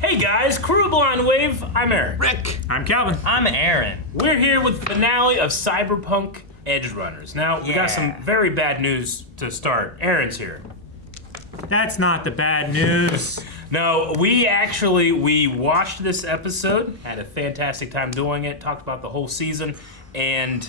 Hey guys, Crew of Blind Wave, I'm Eric. Rick. I'm Calvin. I'm Aaron. We're here with the finale of Cyberpunk Edgerunners. Now, we got some very bad news to start. Aaron's here. That's not the bad news. No, we watched this episode, had a fantastic time doing it, talked about the whole season, and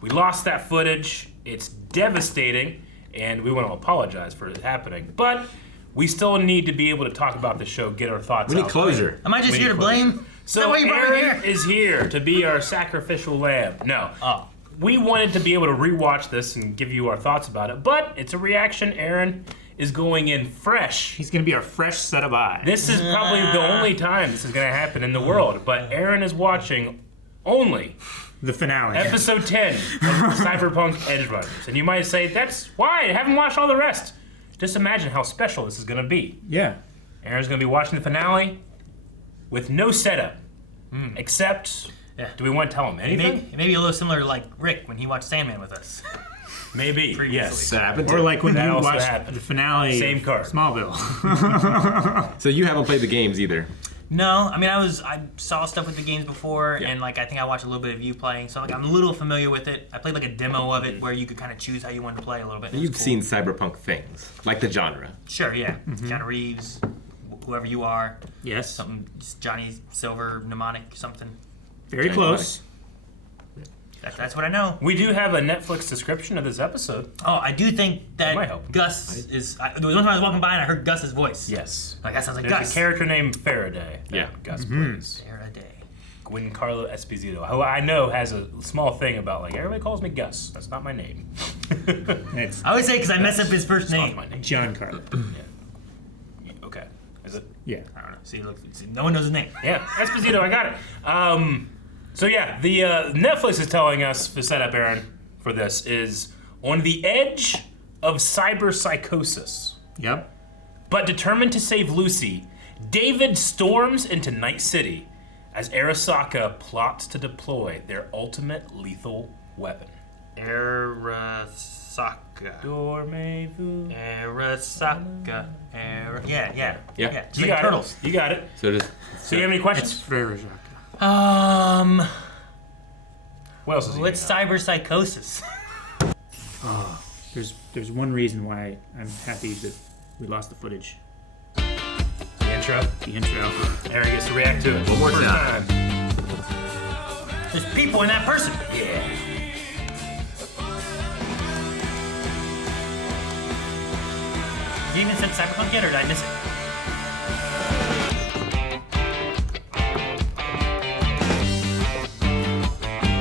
we lost that footage. It's devastating, and we want to apologize for it happening. But we still need to be able to talk about the show, get our thoughts out. We need closure. Am I just here to blame? So Aaron is here to be our sacrificial lamb. No. Oh. We wanted to be able to rewatch this and give you our thoughts about it, but it's a reaction. Aaron is going in fresh. He's gonna be our fresh set of eyes. This is probably the only time this is going to happen in the world, but Aaron is watching only the finale. episode 10 of Cyberpunk Edgerunners. And you might say, that's why I haven't watched all the rest. Just imagine how special this is going to be. Yeah. Aaron's going to be watching the finale with no setup, except, do we want to tell him anything? Maybe a little similar to like Rick when he watched Sandman with us. Maybe, yes. That happened. Or like when That you also watched happened. the finale Same of card. Smallville. So you haven't played the games either. No, I mean I saw stuff with the games before, and like I think I watched a little bit of you playing, so like I'm a little familiar with it. I played like a demo of it where you could kind of choose how you wanted to play a little bit. It was You've cool. seen Cyberpunk things, like the genre. Sure, yeah. Keanu Reeves, whoever you are, Yes. something just Johnny Silver, mnemonic, something. Very close. That's what I know. We do have a Netflix description of this episode. Oh, I do think That might that help. Gus is. There was one time I was walking by and I heard Gus's voice. Yes. Like that sounds like There's Gus. a character named Faraday that Yeah. Gus plays. Faraday. Giancarlo Esposito, who I know has a small thing about, like, everybody calls me Gus. That's not my name. It's I always say because I mess up his first It's not name. my name. John Carter. Okay. Is it? Yeah. I don't know. See, no one knows his name. Yeah, Esposito, I got it. So yeah, the Netflix is telling us, the setup, Aaron, for this is on the edge of cyberpsychosis. Yep. But determined to save Lucy, David storms into Night City as Arasaka plots to deploy their ultimate lethal weapon. Arasaka. Dormez-vous. Arasaka. Yeah. Yeah. Just You like got turtles. it. You got it. So does, So you have any It's questions? Frere Jacques. What else is he What's got? cyberpsychosis? There's one reason why I'm happy that we lost the footage. The intro. The intro. Aaron gets to react to it. One more First time. There's people in that person. Yeah. You even said cyberpunk yet, or did I miss it?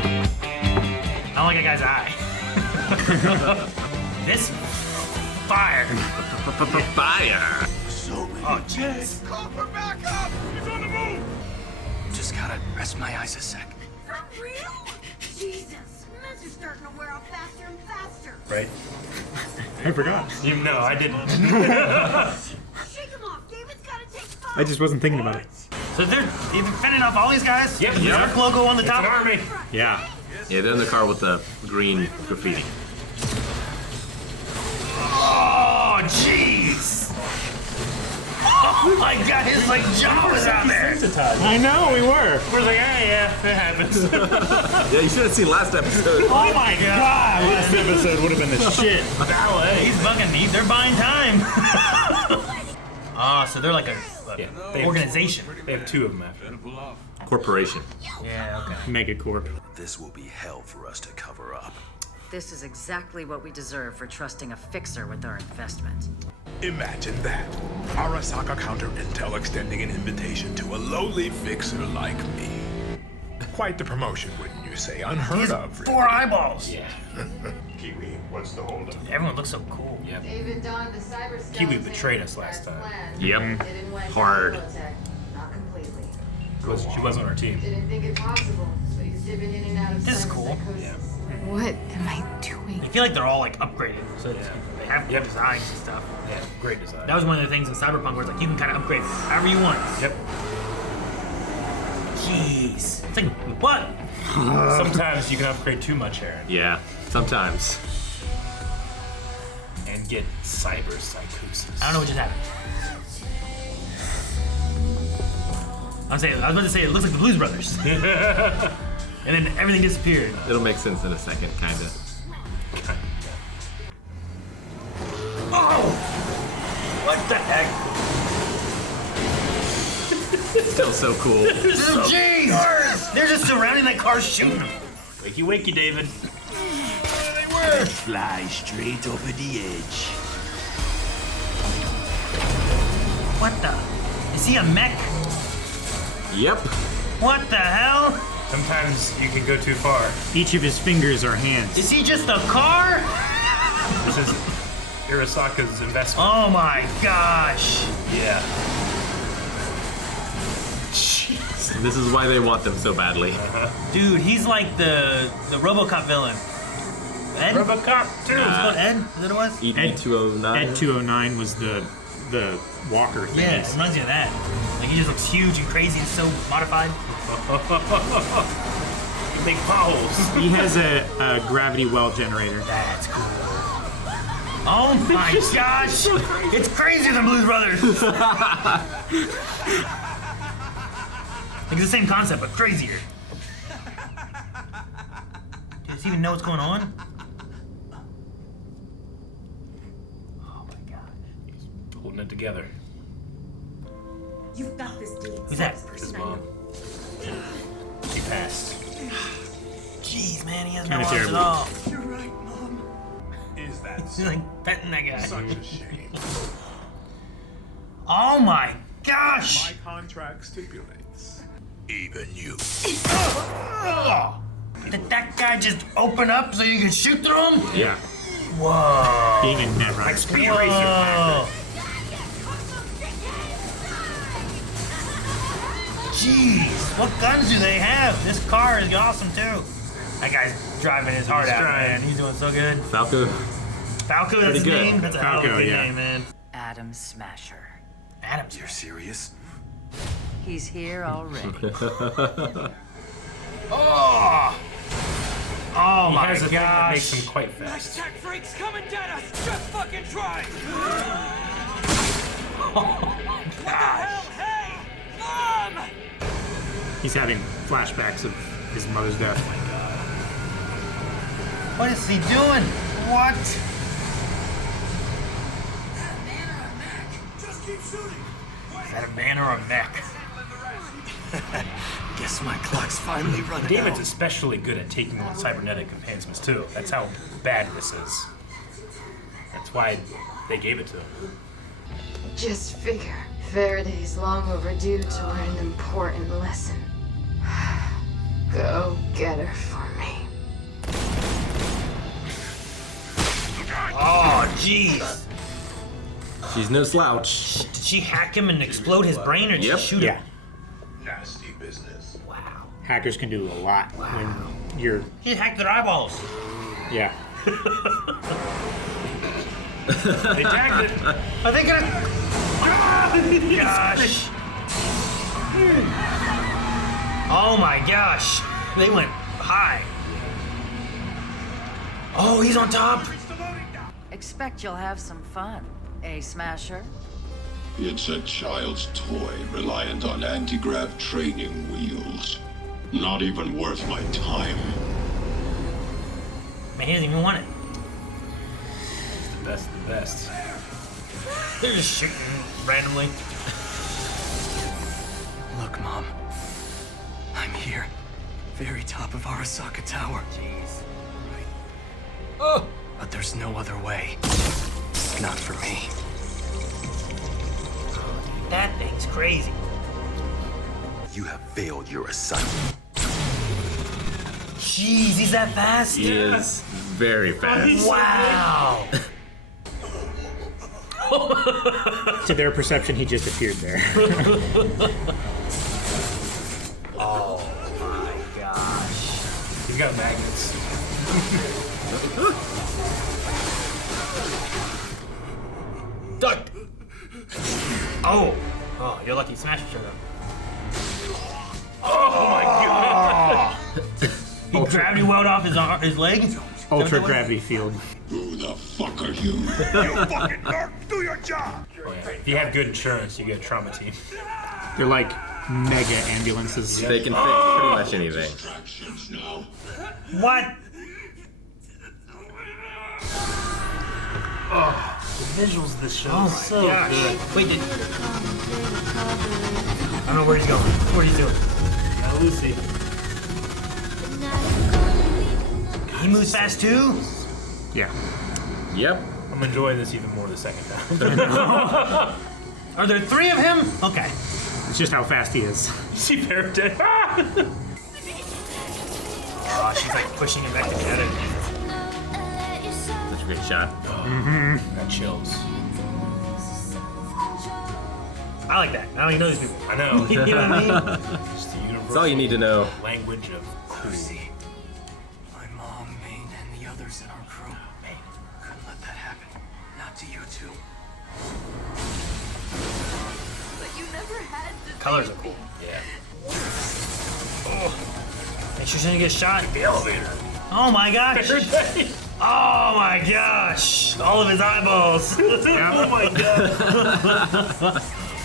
I don't like a guy's eye. This fire. fire. Oh, jeez. Call for backup! He's on the move! Just gotta rest my eyes a sec. For real? Jesus, meds are starting to wear off faster and faster. Right? I forgot. No, I didn't. Shake him off. David's gotta take five. I just wasn't thinking about it. So they're fending off all these guys? Yep. The Dark logo on the It's an top? army. Yeah. Yeah, they're in the car with the green graffiti. Oh, jeez. Oh my god, his like jaw was out there. I know, we were. We're like, yeah, it happens. Yeah, you should have seen last episode. Oh my god! Last episode would have been the shit. Ballet. He's bugging me. They're buying time. Ah, so they're like a Yeah, they have- organization. They have two of them after. Corporation. Yeah, okay. Megacorp. This will be hell for us to cover up. This is exactly what we deserve for trusting a fixer with our investment. Imagine that. Arasaka counter intel extending an invitation to a lowly fixer like me. Quite the promotion, wouldn't you say? Unheard of. really. 4 eyeballs. Yeah. Kiwi, what's the holdup? Everyone looks so cool. Yep. David donned the cyber Kiwi betrayed us last time. Yep. Hard. Not completely. She was on our team. Didn't think it possible, so he's dipping in and out of This is cool. cyberpsychosis. What am I doing? I feel like they're all like upgraded, so Yeah. they have Yep. designs and stuff. Yeah, great design. That was one of the things in Cyberpunk where it's like you can kind of upgrade however you want. Yep. Jeez. It's like, what? Sometimes you can upgrade too much, Aaron, Yeah, sometimes. and get cyber psychosis. I don't know what just happened. I was about to say it looks like the Blues Brothers. And then everything disappeared. It'll make sense in a second, kinda. Oh! What the heck? Still so cool. Jeez! They're just surrounding that car shooting them. Wakey, wakey, David. They were. Fly straight over the edge. What the? Is he a mech? Yep. What the hell? Sometimes you can go too far. Each of his fingers are hands. Is he just a car? This is Arasaka's investment. Oh my gosh. Yeah. This is why they want them so badly. Dude, he's like the RoboCop villain. Ed? Robocop 2. Is it called Ed? Is that what it was? ED209. Ed 209 was the walker thing. Yeah, it reminds me of that. Like he just looks huge and crazy and so modified. Big potholes. He has a gravity well generator. That's cool. Oh my gosh! It's crazier than Blues Brothers! Like it's the same concept, but crazier. Does he even know what's going on? Oh my gosh. Holding it together. You've got this, dude. Who's that? His mom. She passed. Jeez, man, he has Kinda no arms at terrible. all. You're right, Mom. Is that He's like petting that guy. such a shame? Oh my gosh! My contract stipulates. Even you. Did that guy just open up so you could shoot through him? Yeah. Whoa! Being a net runner. Speed racer. Whoa! Jeez, what guns do they have? This car is awesome too. That guy's driving his heart out, trying. man. He's doing so good. Falco. Falco, that's his good. name. That's a hell of a Falco, good yeah. name, man. Adam Smasher. Adam's You're serious? He's here already. Oh! Oh He my has a thing that makes gosh! him quite fast. Tech freaks, come and get us! Just fucking try! Hey! Mom! He's having flashbacks of his mother's death. What is he doing? What? Just keep shooting! Is that a man or a mech? Guess my clock's finally running David's out. especially good at taking on cybernetic enhancements too. That's how bad this is. That's why they gave it to him. Just figure. Faraday's long overdue to learn an important lesson. Go get her for me. Oh, jeez. She's no slouch. Did she hack him and explode his brain, or did Yep. she shoot Yeah. him? Nasty business. Wow. Hackers can do a lot when you're. He hacked their eyeballs. Yeah. They tagged it. Are they gonna? Gosh. Oh my gosh. They went high. Oh, he's on top. Expect you'll have some fun, eh, Smasher? It's a child's toy reliant on anti-grav training wheels. Not even worth my time. Man, he doesn't even want it. That's the best. They're just shooting randomly. Look, Mom. I'm here. Very top of Arasaka Tower. Jeez. Oh! But there's no other way. Not for me. That thing's crazy. You have failed your assignment. Jeez, he's that fast? He is very fast. Wow. To their perception, he just appeared there. Oh my gosh. He's got magnets. Duck! Oh! Oh, you're lucky Smasher showed up. Oh my god! He gravity welled off his leg? Ultra gravity field. Who the fuck are you? You fucking narc! Do your job! Oh, yeah. If you have good insurance, you get a trauma team. They're like mega ambulances. They can fix pretty much anything. Distractions now. What? The visuals of this show Oh are my so gosh. good. Wait, I don't know where he's going. What he's doing? Now, Lucy. He moves fast too? Yeah. Yep. I'm enjoying this even more the second time. Are there 3 of him? Okay. It's just how fast he is. See Marietta. Oh, she's like pushing him back together. Such a great shot. That chills. I like that. I don't even know these people. I know. You know what I mean? Just the universal That's all you need to know. language of cool. My mom, Maine, and the others in our crew. Couldn't let that happen. Not to you two. But you never had to. Colors are cool. Yeah. Make sure she doesn't get shot. The elevator. Oh my gosh. Oh my gosh. All of his eyeballs. Oh my god.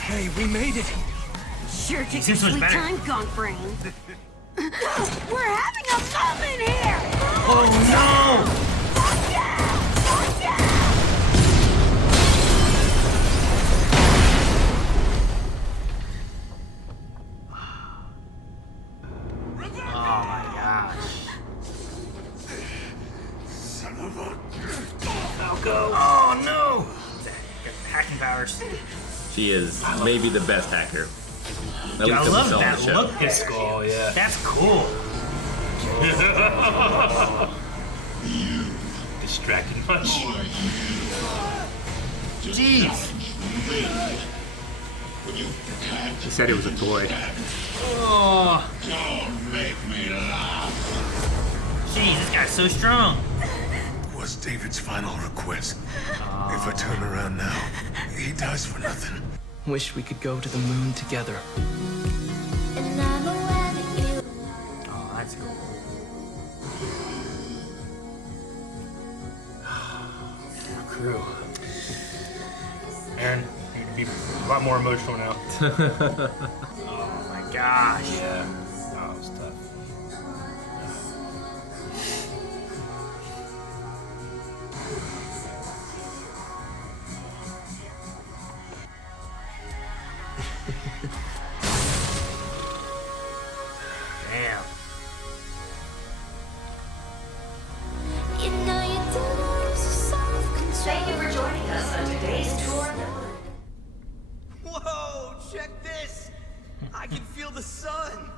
Hey, we made it. Sure takes a Seems so much sweet better. time, Gunk Brain. We're having a moment here! Oh no! Oh my gosh. Oh no! Got hacking powers. She is maybe the best hacker. At least I that we love saw on that the show. look there. Skull, yeah. That's cool. Distracted much. Jeez. He said it was a toy. Oh. Don't make me laugh. Jeez, this guy's so strong. Was David's final request. If I turn around now, he dies for nothing. Wish we could go to the moon together. Oh, that's cool. Crew. Aaron, you need to be a lot more emotional now. Oh my gosh. Yeah. Oh, it was tough. Damn. Thank you for joining us on today's tour. Whoa, check this! I can feel the sun!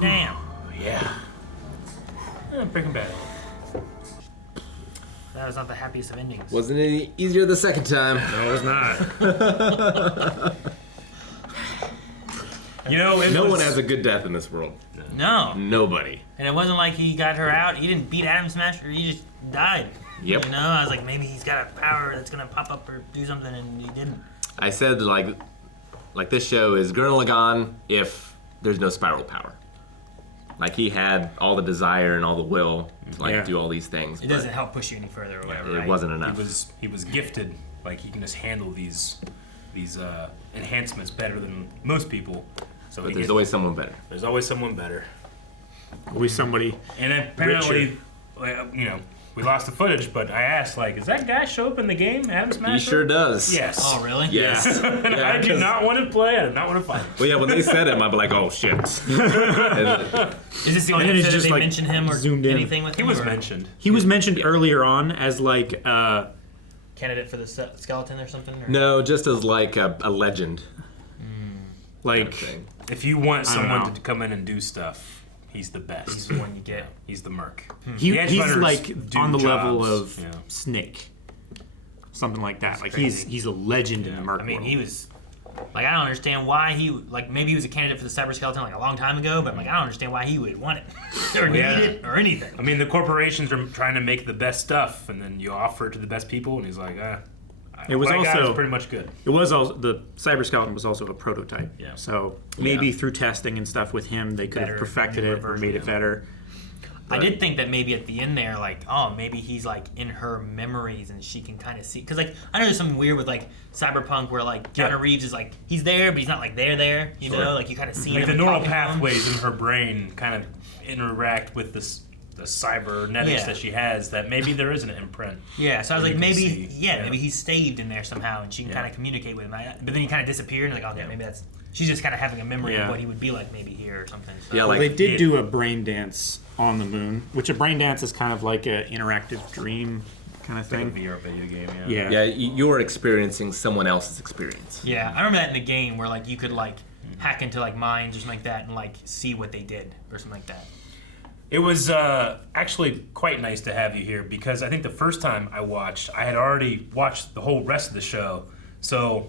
Damn. Yeah. Breaking Bad. That was not the happiest of endings. Wasn't any easier the second time. No, it's not. You know, No one has a good death in this world. No. Nobody. And it wasn't like he got her out. He didn't beat Atom Smasher. He just died. Yep. You know, I was like, maybe he's got a power that's gonna pop up or do something, and he didn't. I said like this show is Gurren Lagann if there's no spiral power. Like he had all the desire and all the will to like Yeah. do all these things. It but doesn't help push you any further or whatever. It right? wasn't enough. He was gifted. Like he can just handle these enhancements better than most people. So But there's always someone better. there's always someone better. Always somebody. And apparently, you know, we lost the footage, but I asked, like, does that guy show up in the game, Atom Smasher? He sure does. Yes. Oh, really? Yes. And Yeah, I do 'cause- not want to play. I do not want to fight. Well, yeah, when they said him, I'd be like, oh shit. And- Is this the only And then he's episode just, they like, mention him or zoomed in. anything with He him? was or mentioned. He was mentioned earlier on as like candidate for the skeleton or something? Or? No, just as like a legend. like Thing. If you want I don't know. someone to come in and do stuff, he's the best. He's the one you get. He's the merc. he's The Edgerunners like do on the level jobs, of Snake. Something like that. Like crazy. he's a legend in the Merc I mean, world. he was Like, I don't understand why he, like, maybe he was a candidate for the cyber skeleton like a long time ago, but I'm like, I don't understand why he would want it or need it or anything. I mean, the corporations are trying to make the best stuff, and then you offer it to the best people, and he's like, It was my guy also was pretty much good. It was also the cyber skeleton was also a prototype. Yeah. So maybe through testing and stuff with him, they could have perfected it or made it better. I did think that maybe at the end there, like, oh, maybe he's like in her memories and she can kind of see. Because, like, I know there's something weird with like Cyberpunk where like Keanu Reeves is like he's there, but he's not like there. You know, like you kind of see Like him. the neural talking to him. pathways in her brain kind of interact with the cybernetics that she has. That maybe there is an imprint. Yeah, so I was like, you can maybe, see. maybe he's saved in there somehow, and she can kind of communicate with him. But then he kind of disappeared, and like, oh, yeah, maybe that's she's just kind of having a memory of what he would be like maybe here or something. So. Yeah, Well, like they did do a brain dance on the moon, which a brain dance is kind of like an interactive dream kind of Like a thing. VR video game. yeah, you're experiencing someone else's experience. Yeah, I remember that in the game where like you could like hack into like minds or something like that and like see what they did or something like that. It was actually quite nice to have you here because I think the first time I watched, I had already watched the whole rest of the show. So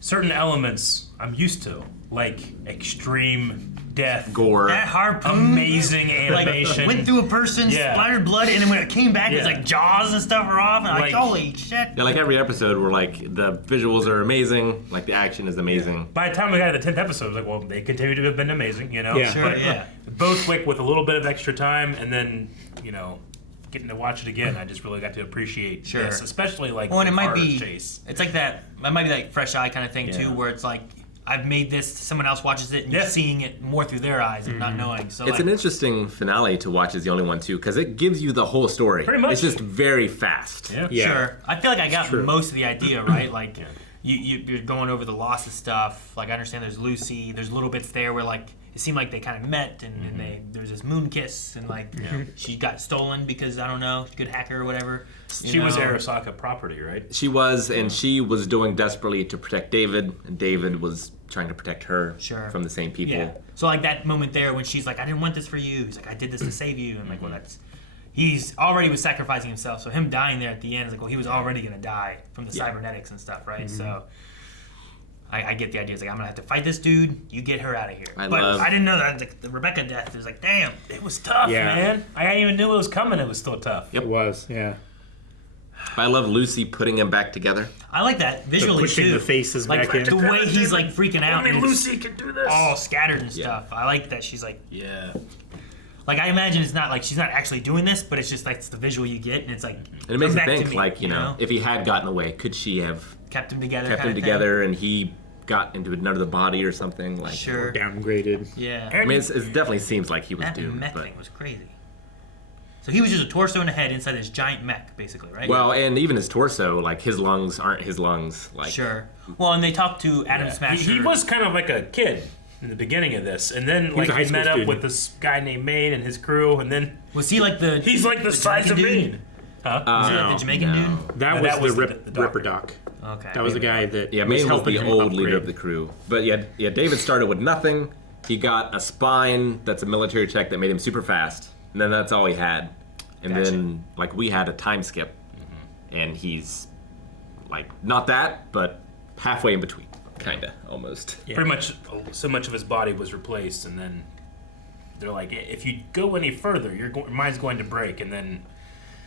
certain elements I'm used to, like extreme death, Gore. That harpoon, amazing animation, like, went through a person, splattered blood, and then when it came back, it was like jaws and stuff are off, and I'm like, holy shit. Yeah, like every episode where like the visuals are amazing, like the action is amazing. By the time we got to the 10th episode, I was like, well, they continue to have been amazing, you know? Yeah. Sure, But yeah. both with a little bit of extra time, and then, you know, getting to watch it again, I just really got to appreciate this, especially like well, and it the might horror be, chase. it's like that, it might be like fresh eye kind of thing too, where it's like, I've made this, someone else watches it, and you're seeing it more through their eyes and not knowing. So It's like, an interesting finale to watch as the only one too, because it gives you the whole story. Pretty much. It's just very fast. Yeah. Sure. I feel like I got most of the idea, right? Like, you're going over the loss of stuff. Like, I understand there's Lucy. There's little bits there where, like, it seemed like they kind of met, and there's this moon kiss, and, like, she got stolen because, I don't know, good hacker or whatever. She was Arasaka property, right? She was, and she was doing desperately to protect David, and David was trying to protect her from the same people. Yeah. So, like, that moment there when she's like, I didn't want this for you. He's like, I did this to save you. And, like, well, that's... He's already was sacrificing himself, so him dying there at the end is like, well, he was already going to die from the cybernetics and stuff, right? So... I get the idea. It's like, I'm going to have to fight this dude. You get her out of here. I didn't know that. Like, the Rebecca death, it was like, damn. It was tough, man. I even knew it was coming. It was still tough. It was, yeah. I love Lucy putting him back together. I like that visually, pushing too. the faces like, back in. The way he's, like, freaking out. Only and Lucy can do this. all scattered and stuff. I like that she's like... Yeah. Like, I imagine it's not like she's not actually doing this, but it's just like it's the visual you get, and it's like... And it makes come you back to think, me, like, you know, if he had gotten away, could she have kept him together, kept kind him of together and he got into another body or something? Like, Sure. Downgraded. Yeah. I mean, it definitely seems like he was That doomed. mech But, thing was crazy. So he was just a torso and a head inside this giant mech, basically, right? well, and even his torso, like his lungs aren't his lungs. Like, Sure. Well, and they talked to Adam Smasher. He was kind of like a kid in the beginning of this, and then was a high he school met up student. with this guy named Maine and his crew, and then Was he like the... he's like the size of Jamaican dude? Maine. Huh? Was he like the Jamaican dude? That No, was that was the the Ripper doctor. Doc. Okay. That was the guy that Yeah, was Maine was helping the him old upgrade. leader of the crew. But yeah, David started with nothing. He got a spine that's a military tech that made him super fast, and then that's all he had. And then, like, we had a time skip, and he's, like, not that, but halfway in between, kinda, almost. Yeah. Pretty much, so much of his body was replaced, and then they're like, if you go any further, your mind's going to break, and then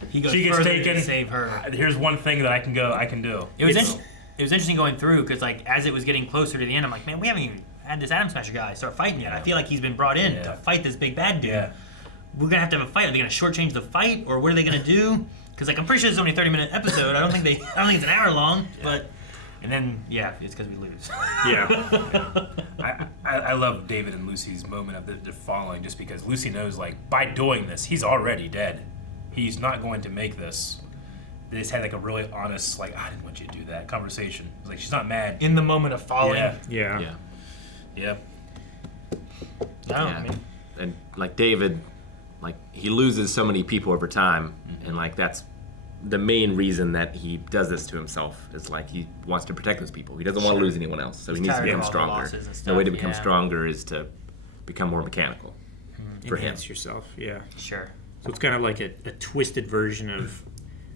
He goes she gets further taken. to save her. Here's one thing that I can do. It was interesting going through because, like, as it was getting closer to the end, I'm like, man, we haven't even had this Adam Smasher guy start fighting yet. I feel like he's been brought in to fight this big bad dude. Yeah. We're gonna have to have a fight. Are they gonna shortchange the fight, or what are they gonna do? Because, like, I'm pretty sure it's only a 30-minute episode. I don't think it's an hour long. But and then it's because we lose. Yeah. I love David and Lucy's moment of the falling, just because Lucy knows, like, by doing this, he's already dead. He's not going to make this. They just had like a really honest, like, I didn't want you to do that conversation. It was like, she's not mad. In the moment of falling. Yeah. Yeah. I mean, And, like, David, like, he loses so many people over time, and, like, that's the main reason that he does this to himself is, like, he wants to protect those people. He doesn't want to lose anyone else, so he needs to tired of become all the stronger. losses and The way to stuff, become yeah. stronger is to become more mechanical for him. Enhance yourself. Yeah. sure. So it's kind of like a twisted version of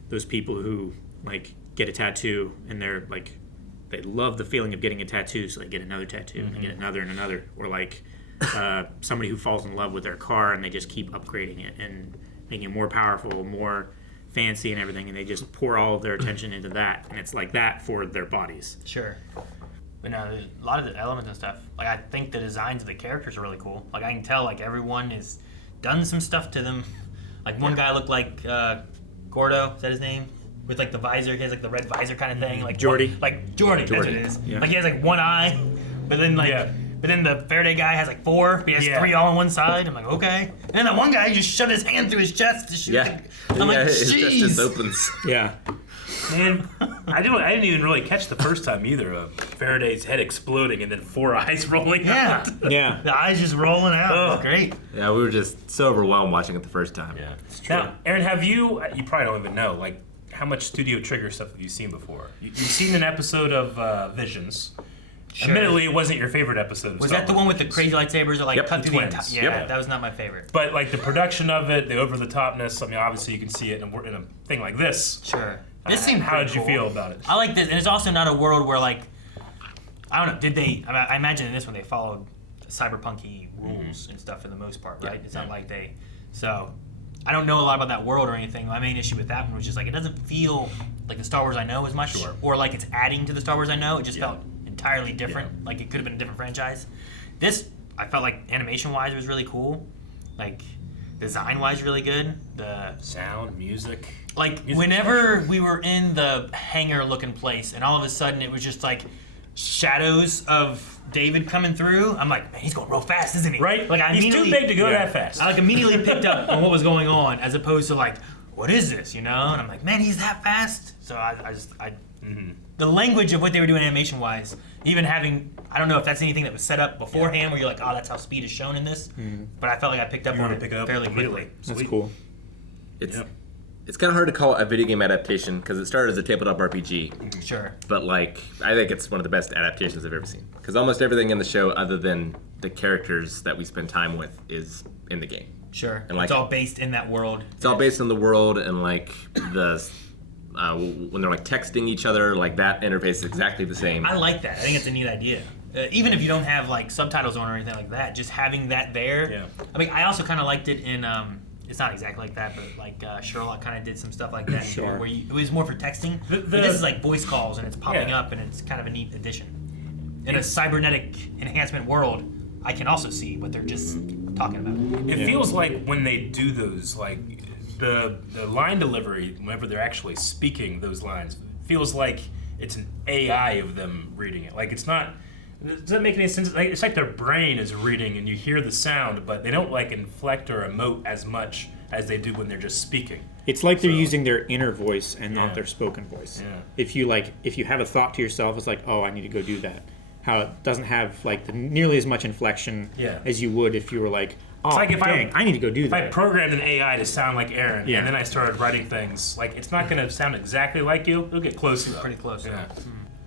those people who like get a tattoo and they're like they love the feeling of getting a tattoo, so they get another tattoo and they get another and another. Or like somebody who falls in love with their car and they just keep upgrading it and making it more powerful, more fancy and everything, and they just pour all of their attention into that, and it's like that for their bodies. Sure. But no, a lot of the elements and stuff, like I think the designs of the characters are really cool. Like I can tell like everyone has done some stuff to them. Like one guy looked like Gordo, is that his name? With like the visor, he has like the red visor kind of thing. Like Jordy. Jordy, that's what it is. Yeah. Like he has like one eye, but then but then the Faraday guy has like 4, but he has 3 all on one side. I'm like, okay. And then that one guy just shoved his hand through his chest to shoot. Yeah. I'm like, his chest jeez. just opens. Yeah. Man, I didn't even really catch the first time either of Faraday's head exploding and then 4 eyes rolling Yeah. out. Yeah. The eyes just rolling out. Oh. It's great. Yeah, we were just so overwhelmed watching it the first time. Yeah, it's true. Now, Aaron, have you probably don't even know, like, how much Studio Trigger stuff have you seen before? You've seen an episode of Visions. Sure. Admittedly, it wasn't your favorite episode. Of Was Star that the Wars one with the movies. crazy lightsabers that like Yep, cut the through the twins. entire? Yeah, Yep. that was not my favorite. But like the production of it, the over-the-topness. I mean, obviously you can see it in a thing like this. Sure. This seemed How pretty did you cool. feel about it? I like this, and it's also not a world where like I don't know. Did they? I imagine in this one they followed cyberpunky rules and stuff for the most part, right? It's not like they. So I don't know a lot about that world or anything. My main issue with that one was just like it doesn't feel like the Star Wars I know as much, or like it's adding to the Star Wars I know. It just felt entirely different. Like it could have been a different franchise. This I felt like animation-wise was really cool, like design-wise really good. The Sound, music. like Music whenever we were in the hangar-looking place, and all of a sudden it was just like shadows of David coming through. I'm like, man, he's going real fast, isn't he? Right? Like I He's too immediately- big to go that fast. I like immediately picked up on what was going on, as opposed to like, what is this? You know? And I'm like, man, he's that fast. So the language of what they were doing animation-wise, even having, I don't know if that's anything that was set up beforehand, where you're like, oh, that's how speed is shown in this. But I felt like I picked up on it fairly quickly. That's Sweet. cool. It's it's kind of hard to call it a video game adaptation because it started as a tabletop RPG. Sure. But like, I think it's one of the best adaptations I've ever seen because almost everything in the show, other than the characters that we spend time with, is in the game. Sure. And like, it's all based in that world. It's all based on the world and like the when they're like texting each other, like that interface is exactly the same. I like that. I think it's a neat idea. Even if you don't have like subtitles on or anything like that, just having that there. Yeah. I mean, I also kind of liked it in. It's not exactly like that, but like Sherlock kind of did some stuff like that. Sure. Where it was more for texting. But this is like voice calls and it's popping up and it's kind of a neat addition. In a cybernetic enhancement world, I can also see what they're just talking about. It feels like when they do those, like the line delivery, whenever they're actually speaking those lines, feels like it's an AI of them reading it. Like it's not. Does that make any sense? Like, it's like their brain is reading, and you hear the sound, but they don't like inflect or emote as much as they do when they're just speaking. It's like they're using their inner voice and not their spoken voice. Yeah. If you have a thought to yourself, it's like, oh, I need to go do that. How it doesn't have like nearly as much inflection as you would if you were like, oh, It's like if I need to go do If that. I programmed an AI to sound like Aaron, Yeah. and then I started writing things, like it's not going to sound exactly like you. It'll get close. Though. Pretty close. Yeah.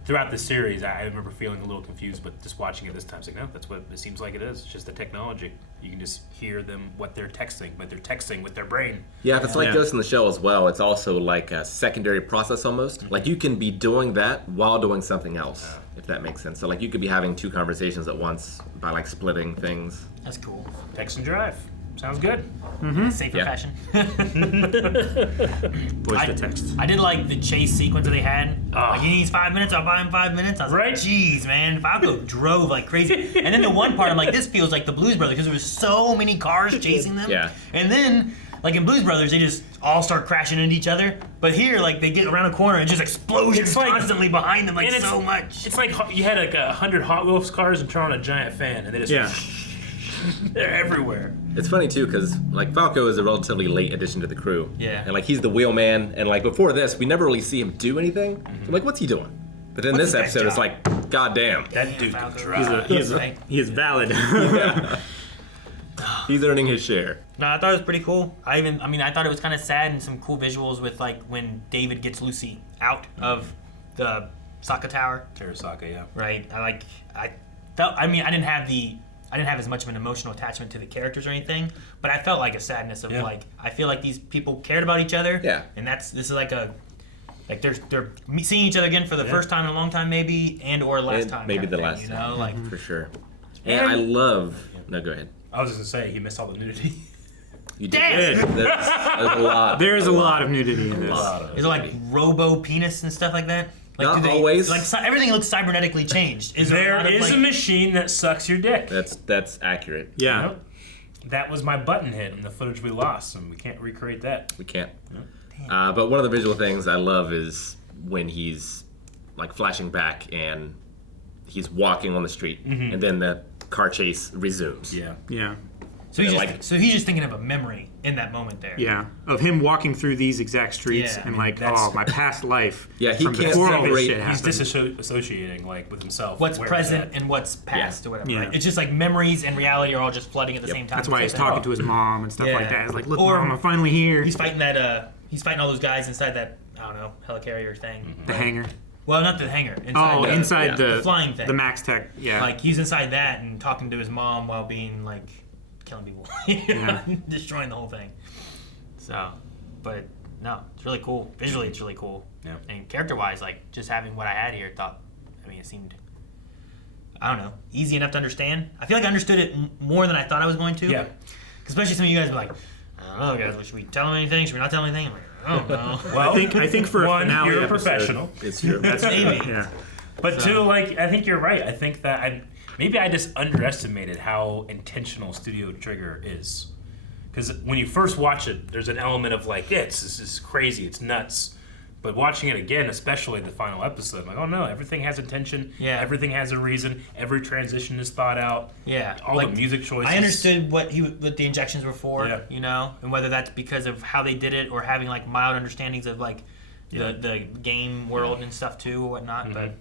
Throughout the series, I remember feeling a little confused, but just watching it this time, it's like, no, that's what it seems like it is. It's just the technology. You can just hear them, what they're texting, but they're texting with their brain. Yeah, if it's like Ghost in the Shell as well, it's also like a secondary process almost. Like you can be doing that while doing something else, if that makes sense. So like you could be having 2 conversations at once by like splitting things. That's cool. Text and drive. Sounds good. Safer Yeah. fashion. Voice to text. I did like the chase sequence that they had. Like he needs 5 minutes, I'll buy him 5 minutes. I was Right? like, geez, man, Falco drove like crazy. And then the one part, I'm like, this feels like the Blues Brothers because there was so many cars chasing them. Yeah. And then, like in Blues Brothers, they just all start crashing into each other. But here, like they get around a corner and just explosions It's like- constantly behind them, like and so much. It's like you had like 100 Hot Wheels cars and turn on a giant fan, and they just they're everywhere. It's funny too because like Falco is a relatively late addition to the crew. Yeah. And like he's the wheelman, and like before this, we never really see him do anything. So I'm like, what's he doing? But then What's this this guy's episode, it's job? like, goddamn, That dude can Falco. drive. He is valid. he's earning his share. No, I thought it was pretty cool. I thought it was kind of sad and some cool visuals with like when David gets Lucy out of the Sokka Tower. Terasaka, yeah. Right. I didn't have as much of an emotional attachment to the characters or anything, but I felt like a sadness of like I feel like these people cared about each other. Yeah. And this is like a Like they're seeing each other again for the first time in a long time, maybe, and or last And time. maybe kind the of thing, last you time. know, like For sure. And I love... No, go ahead. I was just gonna say he missed all the nudity. You did. Damn! There's a lot. There's a lot of nudity in this. is it like robo penis and stuff like that? Like, Not always. Like everything looks cybernetically changed. Is there a There lot of, is like, a machine that sucks your dick. That's accurate. Yeah. Nope. That was my button hit in the footage we lost, and we can't recreate that. We can't. But one of the visual things I love is when he's like flashing back and he's walking on the street, and then the car chase resumes. Yeah. Yeah. So he's Yeah, just he's just thinking of a memory in that moment there. Yeah, of him walking through these exact streets Yeah, I and mean, like, that's- oh, my past life. Yeah, he from can't before all this separate- shit He's happened. disassociating like with himself. What's Where present is that? and what's past or whatever. Yeah. Right? It's just like memories and reality are all just flooding at the same time. That's why he's It's like, talking to his mom and stuff Yeah. like that. He's like, look, Or- mom, I'm finally here. He's fighting that. He's fighting all those guys inside that I don't know helicarrier thing. The hangar. Well, not the hangar. Inside Oh, the, inside the flying thing. The Max Tech. Yeah. Like he's inside that and talking to his mom while being like killing people, you know, destroying the whole thing. So, but no, it's really cool. Visually, it's really cool. Yeah. And character-wise, like just having what I had here, it seemed, I don't know, easy enough to understand. I feel like I understood it more than I thought I was going to. Yeah. Especially some of you guys were like, I don't know, guys. Should we tell them anything? Should we not tell them anything? I'm like, I don't know. Well, I think for a one, finale you're a episode- professional. It's true. That's Maybe. Yeah. But two, like I think you're right. I think that maybe I just underestimated how intentional Studio Trigger is. Because when you first watch it, there's an element of like, this is crazy, it's nuts. But watching it again, especially the final episode, I'm like, oh no, everything has intention. Yeah. Everything has a reason. Every transition is thought out. Yeah. All like, the music choices. I understood what the injections were for, Yeah. you know, and whether that's because of how they did it or having like mild understandings of like the game world and stuff too or whatnot. But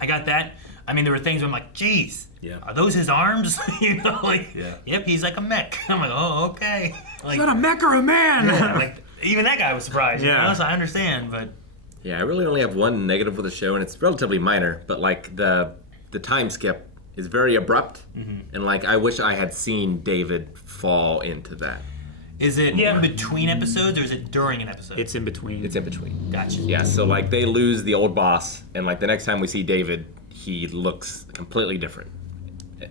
I got that. I mean, there were things where I'm like, geez, are those his arms? You know, like, yep, he's like a mech. I'm like, oh, okay. Like, Is that a mech or a man? yeah, like even that guy was surprised. Yeah. You know? So I understand, but Yeah, I really only have one negative with the show, and it's relatively minor. But like the time skip is very abrupt, and like I wish I had seen David fall into that. is it in between episodes or is it during an episode? It's in between. It's in between. Gotcha. Yeah, so like they lose the old boss, and like the next time we see David, he looks completely different,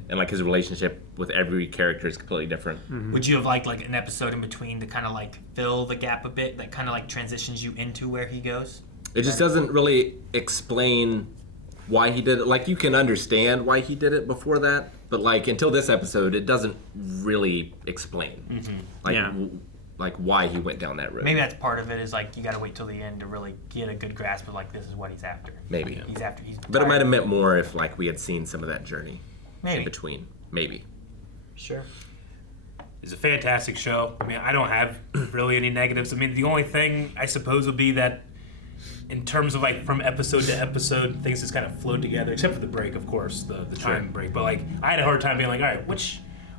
and like his relationship with every character is completely different. Would you have liked like an episode in between to kind of like fill the gap a bit that kind of like transitions you into where he goes? It just doesn't really explain why he did it. Like you can understand why he did it before that, but like until this episode, it doesn't really explain like like why he went down that road. Maybe that's part of it. Is like you got to wait till the end to really get a good grasp of like this is what he's after. Maybe. He's after. He's. But it tired. might have meant more if like we had seen some of that journey in Maybe. between. Maybe. Sure. It's a fantastic show. I mean, I don't have really any negatives. I mean, the only thing I suppose would be that in terms of like from episode to episode, things just kind of flowed together, except for the break, of course, the time break. But like, I had a hard time being like, all right,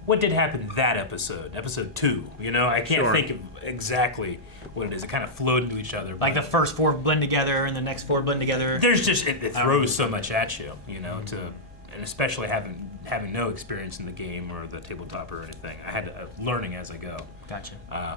what did happen that episode 2? You know, I can't think of exactly what it is. It kind of flowed into each other. Like the first 4 blend together and the next 4 blend together. There's just it throws so much at you, you know, and especially having no experience in the game or the tabletop or anything. I had learning as I go. Gotcha.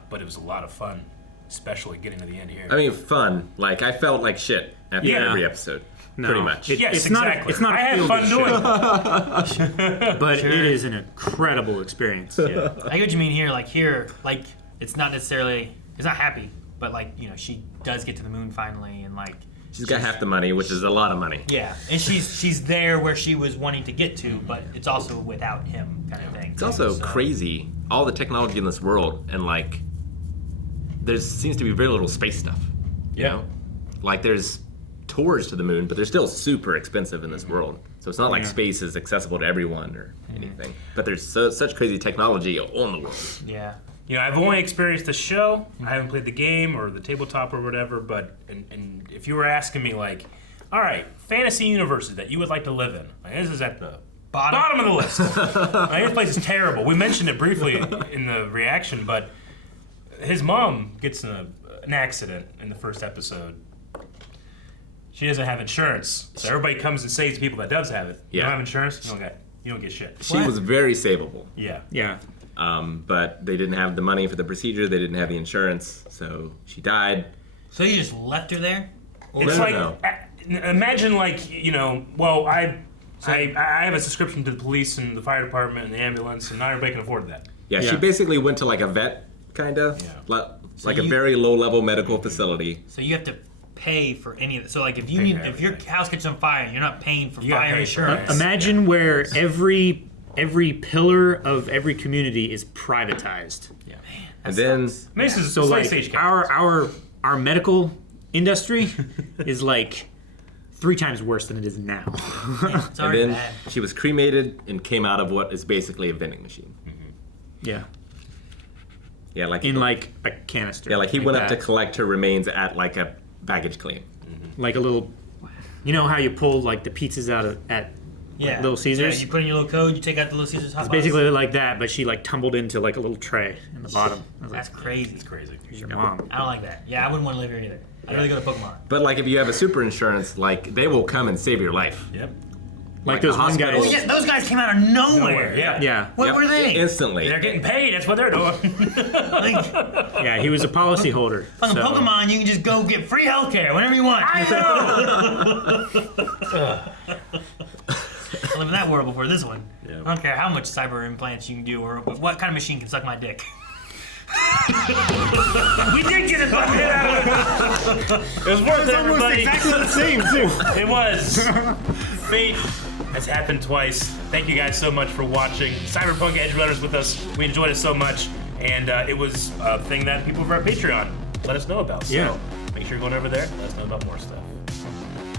But it was a lot of fun, especially getting to the end here. I mean, fun. Like I felt like shit after every episode. No. Pretty much. Yes, it's exactly. It's not. I had fun doing it. But it is an incredible experience. I get what you mean here. Like here, like it's not necessarily. It's not happy, but like you know, she does get to the moon finally, and like She's got half the money, which is a lot of money. yeah, and she's there where she was wanting to get to, but it's also without him kind of thing. It's also So- crazy, all the technology in this world, and like, there seems to be very little space stuff. You know? Like, there's tours to the moon, but they're still super expensive in this world. So it's not like space is accessible to everyone or anything. But there's such crazy technology on the world. Yeah. You know, I've only experienced the show. I haven't played the game or the tabletop or whatever. But and if you were asking me like, all right, fantasy universes that you would like to live in, like, this is at the bottom of the list. Like, this place is terrible. We mentioned it briefly in the reaction, but his mom gets in an accident in the first episode. She doesn't have insurance, so everybody comes and saves people that does have it. You don't have insurance, you don't get shit. She was very savable. Yeah. Yeah. But they didn't have the money for the procedure. They didn't have the insurance, so she died. So you just left her there? It's No, like no. imagine like well I have a subscription to the police and the fire department and the ambulance, and not everybody can afford that. Yeah, she Yeah. basically went to like a vet, kind of, like a very low-level medical facility. So you have to pay for any of it. So like if you Pay need, for if your house catches on fire, you're not paying for You gotta fire pay for insurance. it. Imagine where every pillar of every community is privatized. And then This is So like stage our medical industry is like 3 times worse than it is now. It's and already then bad. she was cremated and came out of what is basically a vending machine. Yeah, Yeah, like in like a canister. yeah, like he went up to that. collect her remains at like a baggage claim. Like a little. You know how you pull like the pizzas out of at Yeah. Little Caesars? Yeah, you put in your little code, you take out the Little Caesars hot It's dogs. basically like that, but she like tumbled into like a little tray in the bottom. I was That's like, crazy. It's crazy. here's your mom. I don't like that. Yeah, I wouldn't want to live here either. I'd rather go to Pokemon. But like if you have a super insurance, like they will come and save your life. Yep. Like the those one hospital. Oh guys. yeah, those guys came out of nowhere. Yeah. Yeah, What were they? Instantly. They're getting paid. That's what they're doing. Like, yeah. He was a policy holder. on so- Pokemon, you can just go get free healthcare whenever you want. I I lived in that world before this one. I don't care how much cyber implants you can do or what kind of machine can suck my dick. We did get it. It was worth it, everybody. the same too. It was. Fate has happened twice. Thank you guys so much for watching Cyberpunk Edgerunners with us. We enjoyed it so much, and it was a thing that people over at Patreon let us know about. So Yeah. make sure you're going over there. Let us know about more stuff.